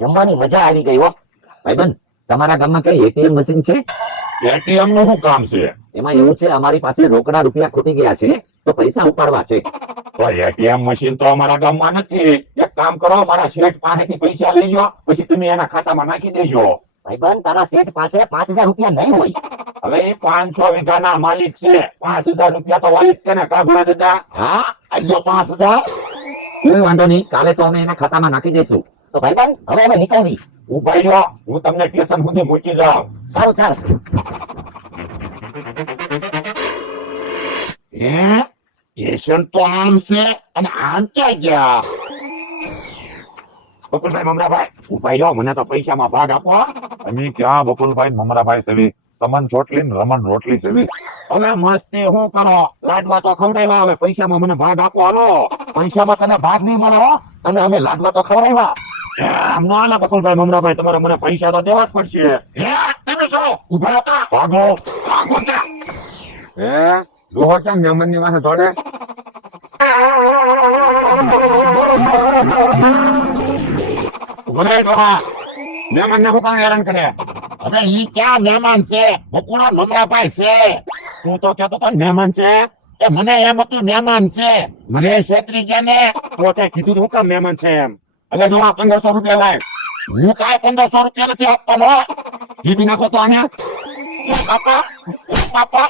જમવાની મજા આવી ગઈ હો. ભાઈબંધ, તમારા ગામમાં કઈ એટીએમ મશીન છે? એટીએમ નું શું કામ છે? એમાં એવું છે, અમારી પાસે રોકડા રૂપિયા ખૂટી ગયા છે, તો પૈસા ઉપાડવા છે. તો એટીએમ મશીન તો અમારા ગામમાં નથી. એક કામ કરો, મારા શેઠ પાસેથી પૈસા લઈ લો, પછી તમે એના ખાતામાં નાખી દેજો. ભાઈબંધ, તારા શેઠ પાસે 5,000 રૂપિયા નહીં હોય. હવે એ 500 વીઘાના માલિક છે, 5,000 રૂપિયા તો વાલિક છે ને, કાગડા દાદા. હા, આજો 5,000. કોઈ વાંધો નહીં, કાલે તો અમે એના ખાતામાં નાખી દઈશું. તો ભાઈબંધ, હવે અમે નીકળવી. ઉભા રહ્યો, હું તમને સ્ટેશન સુધી મૂકી જાઉં. સારું, ચાલ. સ્ટેશન તો આમ છે અને આમ ક્યાં ગયા? બકુલભાઈ મમરાભાઈ, ઉભા રહ્યો, મને તો પૈસામાં ભાગ આપો. અમે ક્યાં બકુલભાઈ મમરાભાઈ સેવી સમન ચોટલી ને રમણ રોટલી સેવી. હવે મસ્તી શું કરો? લાડવા તો ખવડાવ્યા, હવે પૈસામાં મને ભાગ આપો. હાલો, પૈસામાં તને ભાગ નહીં મળે હો, અને અમે લાડવા તો ખવડાવ્યા. આમ ના હાલે બકુલભાઈ મમરાભાઈ, તમારે મને પૈસા તો દેવા જ પડશે. તમે છો ઉભા હતા, ભાગો ભાગો ત્યાં. લોહો ક્યાં મહેમાન ની વાસે દોડે? ઉભા રહો, મહેમાન ને કોણ હેરાન કરે? હવે ઈ ક્યાં મહેમાન છે? બકુલા મમરાભાઈ છે. તું તો કહેતો તો મહેમાન છે. એ મને એમ હતું મહેમાન છે. મને છેતરી ગયા ને. તો તે કીધું તું કેમ મહેમાન છે એમ? એટલે જો આ 1500 રૂપિયા લાય. હું કાંઈ 1500 રૂપિયા નથી આપવાનો. જીતી નાખો તો આને. પાપા, પાપા.